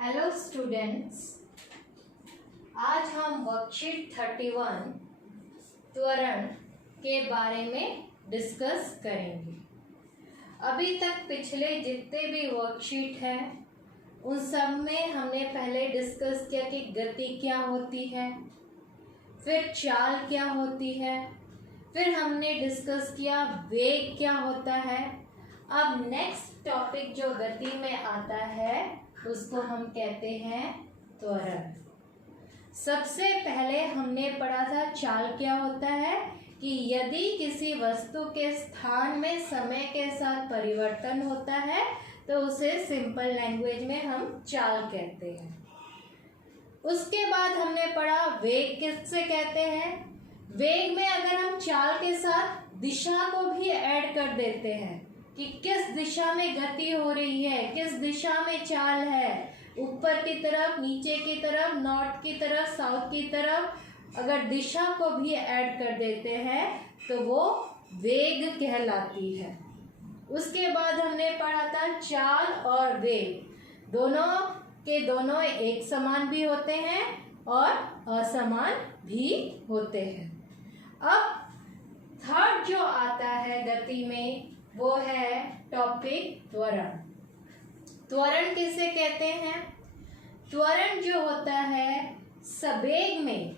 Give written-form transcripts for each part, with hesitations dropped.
Hello students, आज हम worksheet 31 त्वरण के बारे में डिस्कस करेंगे। अभी तक पिछले जितने भी वर्कशीट हैं उन सब में हमने पहले डिस्कस किया कि गति क्या होती है, फिर चाल क्या होती है, फिर हमने डिस्कस किया वेग क्या होता है। अब नेक्स्ट टॉपिक जो गति में आता है उसको हम कहते हैं त्वरण। सबसे पहले हमने पढ़ा था चाल क्या होता है कि यदि किसी वस्तु के स्थान में समय के साथ परिवर्तन होता है तो उसे सिंपल लैंग्वेज में हम चाल कहते हैं। उसके बाद हमने पढ़ा वेग किससे कहते हैं। वेग में अगर हम चाल के साथ दिशा को भी ऐड कर देते हैं कि किस दिशा में गति हो रही है, किस दिशा में चाल है, ऊपर की तरफ, नीचे की तरफ, नॉर्थ की तरफ, साउथ की तरफ, अगर दिशा को भी ऐड कर देते हैं तो वो वेग कहलाती है। उसके बाद हमने पढ़ा था चाल और वेग दोनों के दोनों एक समान भी होते हैं और असमान भी होते हैं। अब थर्ड जो आता है गति में वो है टॉपिक त्वरण। त्वरण किसे कहते हैं? त्वरण जो होता है संवेग में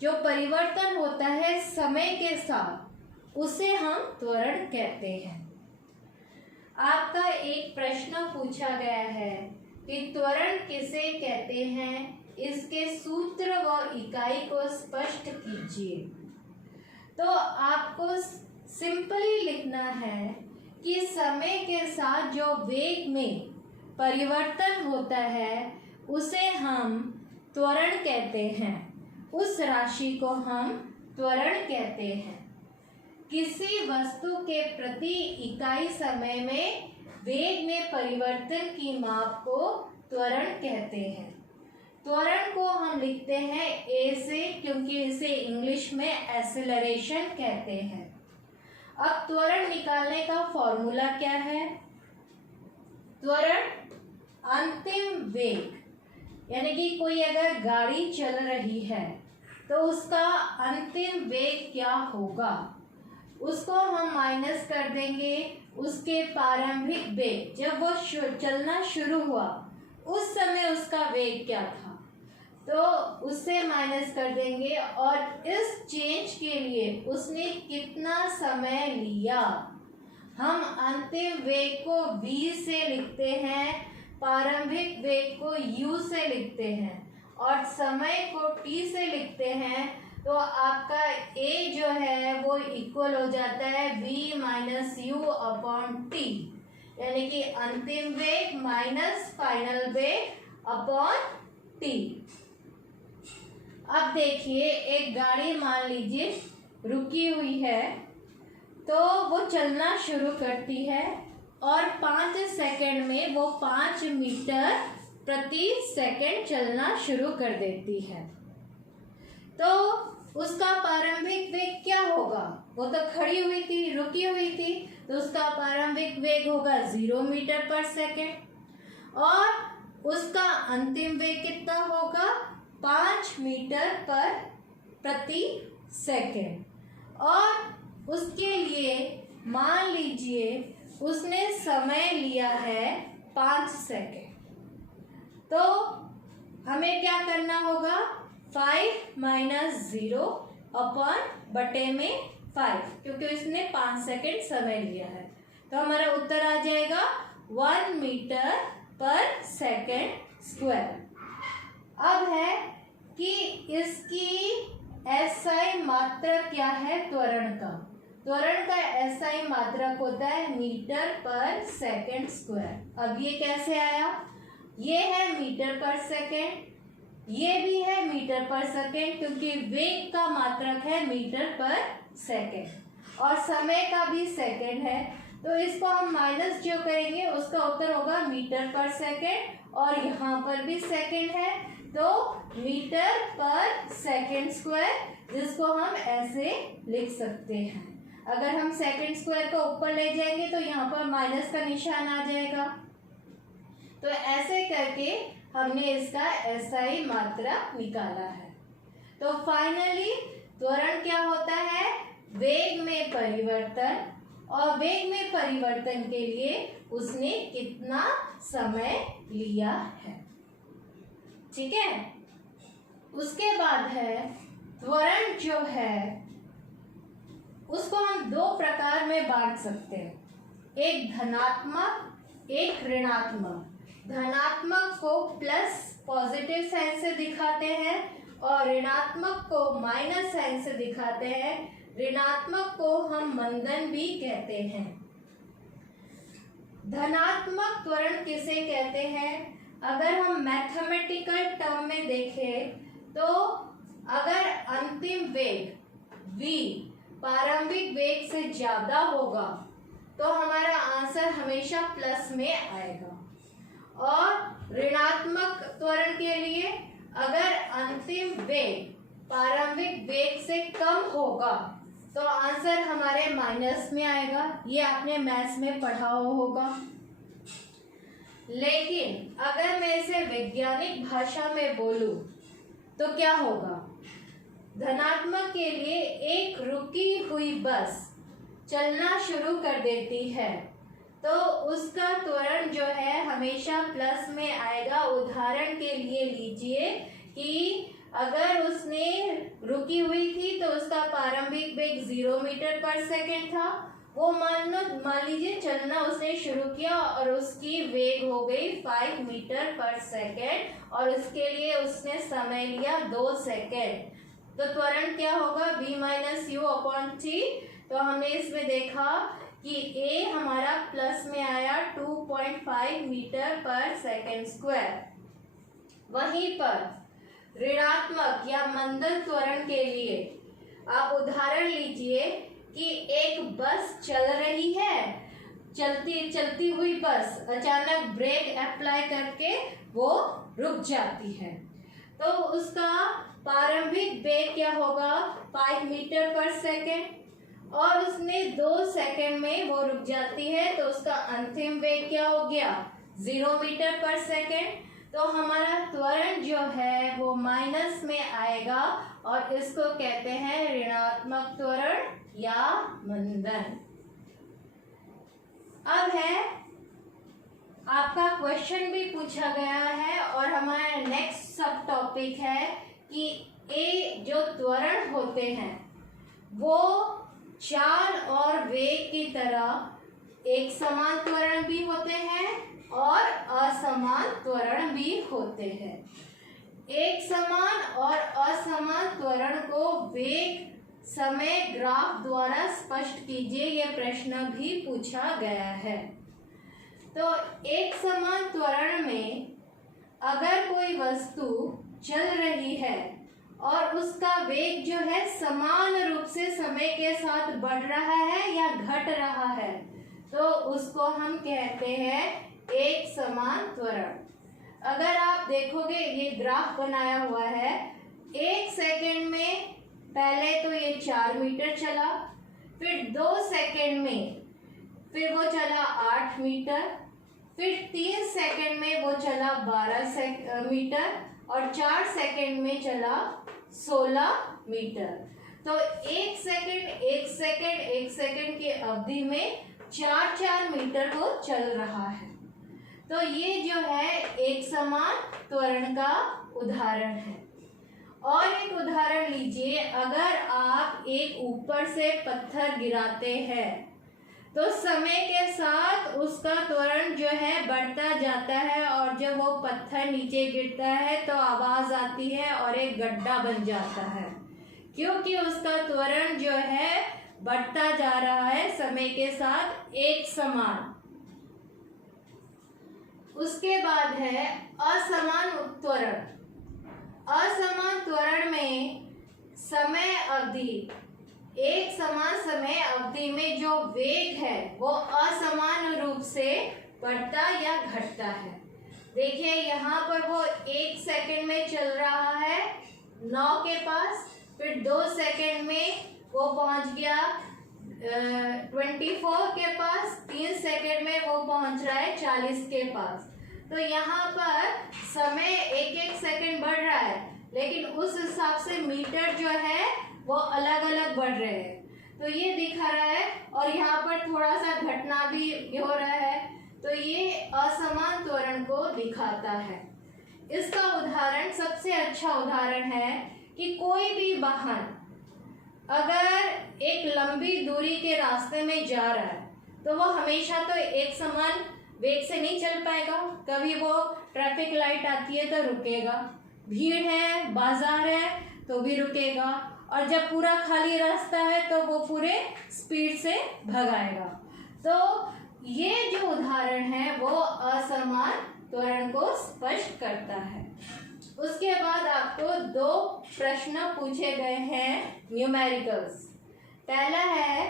जो परिवर्तन होता है समय के साथ उसे हम त्वरण कहते हैं। आपका एक प्रश्न पूछा गया है कि त्वरण किसे कहते हैं, इसके सूत्र व इकाई को स्पष्ट कीजिए। तो आपको सिंपली लिखना है कि समय के साथ जो वेग में परिवर्तन होता है उसे हम त्वरण कहते हैं, उस राशि को हम त्वरण कहते हैं। किसी वस्तु के प्रति इकाई समय में वेग में परिवर्तन की माप को त्वरण कहते हैं। त्वरण को हम लिखते हैं ए से, क्योंकि इसे इंग्लिश में एक्सेलरेशन कहते हैं। अब त्वरण निकालने का फॉर्मूला क्या है? त्वरण अंतिम वेग, यानी कि कोई अगर गाड़ी चल रही है तो उसका अंतिम वेग क्या होगा, उसको हम माइनस कर देंगे उसके प्रारंभिक वेग। जब वो चलना शुरू हुआ उस समय उसका वेग क्या था तो उससे माइनस कर देंगे और इस चेंज के लिए उसने कितना समय लिया। हम अंतिम वेग को v से लिखते हैं, प्रारंभिक वेग को u से लिखते हैं और समय को t से लिखते हैं। तो आपका a जो है वो इक्वल हो जाता है v minus you upon T, यानी कि अंतिम वेग माइनस फाइनल वेग अपॉन टी। अब देखिए, एक गाड़ी मान लीजिए रुकी हुई है तो वो चलना शुरू करती है और 5 सेकंड में वो 5 मीटर प्रति सेकंड चलना शुरू कर देती है। तो उसका प्रारंभिक वेग क्या होगा? वो तो खड़ी हुई थी, रुकी हुई थी, तो उसका प्रारंभिक वेग होगा 0 मीटर पर सेकंड और उसका अंतिम वेग कितना होगा? 5 मीटर पर प्रति सेकंड। और उसके लिए मान लीजिए उसने समय लिया है 5 सेकंड, तो हमें क्या करना होगा? 5 माइनस 0 अपॉन बटे में 5, क्योंकि उसने 5 सेकंड समय लिया है। तो हमारा उत्तर आ जाएगा 1 मीटर पर सेकंड स्क्वायर। अब है कि इसकी एसआई मात्रक क्या है त्वरण का? त्वरण का एसआई मात्रक होता है मीटर पर सेकंड स्क्वायर। अब ये कैसे आया? ये है मीटर पर सेकंड, ये भी है मीटर पर सेकंड, क्योंकि वेग का मात्रक है मीटर पर सेकंड और समय का भी सेकंड है। तो इसको हम माइनस जो करेंगे उसका उत्तर होगा मीटर पर सेकंड और यहाँ पर भी सेकंड है, तो मीटर पर सेकंड स्क्वायर, जिसको हम ऐसे लिख सकते हैं। अगर हम सेकंड स्क्वायर को ऊपर ले जाएंगे तो यहाँ पर माइनस का निशान आ जाएगा। तो ऐसे करके हमने इसका SI मात्रा निकाला है। तो फाइनली त्वरण क्या होता है? वेग में परिवर्तन, और वेग में परिवर्तन के लिए उसने कितना समय लिया है। ठीक है। उसके बाद है त्वरण जो है उसको हम दो प्रकार में बांट सकते हैं, एक धनात्मक, एक ऋणात्मक। धनात्मक को प्लस पॉजिटिव साइन से दिखाते हैं और ऋणात्मक को माइनस साइन से दिखाते हैं। ऋणात्मक को हम मंदन भी कहते हैं। धनात्मक त्वरण किसे कहते हैं? अगर हम मैथमेटिकल टर्म में देखें तो अगर अंतिम वेग v प्रारंभिक वेग से ज्यादा होगा तो हमारा आंसर हमेशा प्लस में आएगा, और ऋणात्मक त्वरण के लिए अगर अंतिम वेग प्रारंभिक वेग से कम होगा तो आंसर हमारे माइनस में आएगा। ये आपने मैथ्स में पढ़ा होगा। लेकिन अगर मैं इसे वैज्ञानिक भाषा में बोलूं तो क्या होगा? धनात्मक के लिए एक रुकी हुई बस चलना शुरू कर देती है तो उसका त्वरण जो है हमेशा प्लस में आएगा। उदाहरण के लिए लीजिए कि अगर उसने रुकी हुई थी तो उसका प्रारंभिक वेग 0 मीटर पर सेकेंड था। वो मान लीजिए चलना उसने शुरू किया और उसकी वेग हो गई 5 मीटर पर सेकेंड और उसके लिए उसने समय लिया 2 सेकेंड। तो त्वरण क्या होगा? v minus you upon T. तो हमने इसमें देखा कि a हमारा प्लस में आया 2.5 मीटर पर सेकेंड स्क्वायर। वहीं पर ऋणात्मक या मंदन त्वरण के लिए आप उदाहरण लीजिए कि एक बस चल रही है, चलती हुई बस अचानक ब्रेक अप्लाई करके वो रुक जाती है तो उसका प्रारंभिक वेग क्या होगा? 5 मीटर पर सेकेंड, और उसने 2 सेकेंड में वो रुक जाती है तो उसका अंतिम वेग क्या हो गया? 0 मीटर पर सेकेंड। तो हमारा त्वरण जो है वो माइनस में आएगा और इसको कहते हैं ऋणात्मक त्वरण या मंदन। अब है आपका क्वेश्चन भी पूछा गया है और हमारा नेक्स्ट सब टॉपिक है कि ए जो त्वरण होते हैं वो चाल और वेग की तरह एक समान त्वरण भी होते हैं और असमान त्वरण भी होते हैं। एक समान और असमान त्वरण को वेग समय ग्राफ द्वारा स्पष्ट कीजिए, यह प्रश्न भी पूछा गया है। तो एक समान त्वरण में अगर कोई वस्तु चल रही है और उसका वेग जो है समान रूप से समय के साथ बढ़ रहा है या घट रहा है तो उसको हम कहते हैं एक समान त्वरण। अगर आप देखोगे ये ग्राफ बनाया हुआ है, 1 सेकेंड में पहले तो ये 4 मीटर चला, फिर 2 सेकेंड में फिर वो चला 8 मीटर, फिर 3 सेकेंड में वो चला 12 मीटर और 4 सेकेंड में चला 16 मीटर। तो 1 सेकेंड की अवधि में 4 मीटर वो चल रहा है। तो ये जो है एक समान त्वरण का उदाहरण है। और एक उदाहरण लीजिए, अगर आप एक ऊपर से पत्थर गिराते हैं तो समय के साथ उसका त्वरण जो है बढ़ता जाता है और जब वो पत्थर नीचे गिरता है तो आवाज आती है और एक गड्ढा बन जाता है, क्योंकि उसका त्वरण जो है बढ़ता जा रहा है समय के साथ एक समान। उसके बाद है असमान त्वरण। असमान त्वरण में समय अवधि, एक समान समय अवधि में जो वेग है वो असमान रूप से बढ़ता या घटता है। देखिए यहाँ पर वो 1 सेकेंड में चल रहा है 9 के पास, फिर 2 सेकेंड में वो पहुंच गया 24 के पास, 3 सेकेंड में वो पहुंच रहा है 40 के पास। तो यहाँ पर समय एक एक सेकंड बढ़ रहा है, लेकिन उस हिसाब से मीटर जो है वो अलग अलग बढ़ रहे हैं। तो ये दिखा रहा है और यहाँ पर थोड़ा सा घटना भी हो रहा है, तो ये असमान त्वरण को दिखाता है। इसका उदाहरण सबसे अच्छा उदाहरण है कि कोई भी वाहन अगर एक लंबी दूरी के रास्ते में जा रहा है तो वो हमेशा तो एक समान वेग से नहीं चल पाएगा। कभी वो ट्रैफिक लाइट आती है तो रुकेगा, भीड़ है, बाजार है तो भी रुकेगा, और जब पूरा खाली रास्ता है तो वो पूरे स्पीड से भगाएगा। तो ये जो उदाहरण है वो असमान त्वरण को स्पष्ट करता है। उसके बाद आपको 2 प्रश्न पूछे गए हैं न्यूमेरिकल्स। पहला है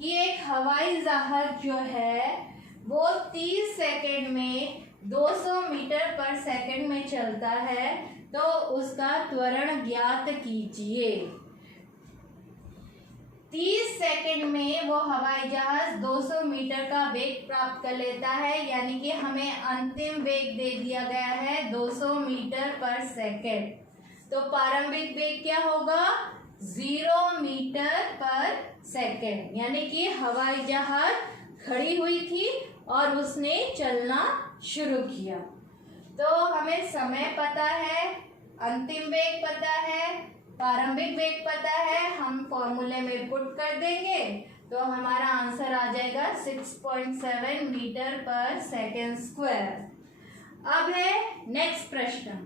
कि एक हवाई जहाज जो है वो 30 सेकंड में 200 मीटर पर सेकंड में चलता है, तो उसका त्वरण ज्ञात कीजिए। 30 सेकंड में वो हवाई जहाज 200 मीटर का वेग प्राप्त कर लेता है, यानी कि हमें अंतिम वेग दे दिया गया है 200 मीटर पर सेकंड। तो प्रारंभिक वेग क्या होगा? 0 मीटर पर सेकंड, यानी कि हवाई जहाज खड़ी हुई थी और उसने चलना शुरू किया। तो हमें समय पता है, अंतिम वेग पता है, प्रारंभिक वेग पता है, हम फॉर्मूले में पुट कर देंगे तो हमारा आंसर आ जाएगा 6.7 मीटर पर सेकेंड स्क्वायर। अब है नेक्स्ट प्रश्न।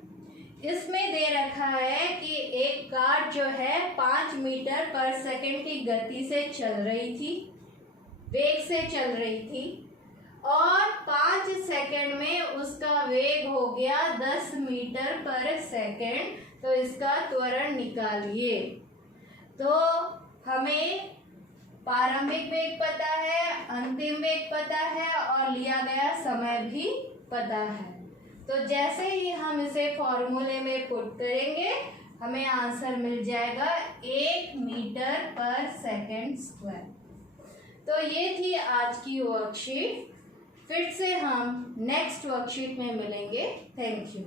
इसमें दे रखा है कि एक कार जो है 5 मीटर पर सेकेंड की गति से चल रही थी, वेग से चल रही थी, और 5 सेकेंड में उसका वेग हो गया 10 मीटर पर सेकेंड। तो इसका त्वरण निकालिए। तो हमें प्रारंभिक वेग पता है, अंतिम वेग पता है और लिया गया समय भी पता है। तो जैसे ही हम इसे फॉर्मूले में पुट करेंगे हमें आंसर मिल जाएगा 1 मीटर पर सेकेंड स्क्वायर। तो ये थी आज की वर्कशीट। फिर से हम नेक्स्ट वर्कशीट में मिलेंगे। Thank you.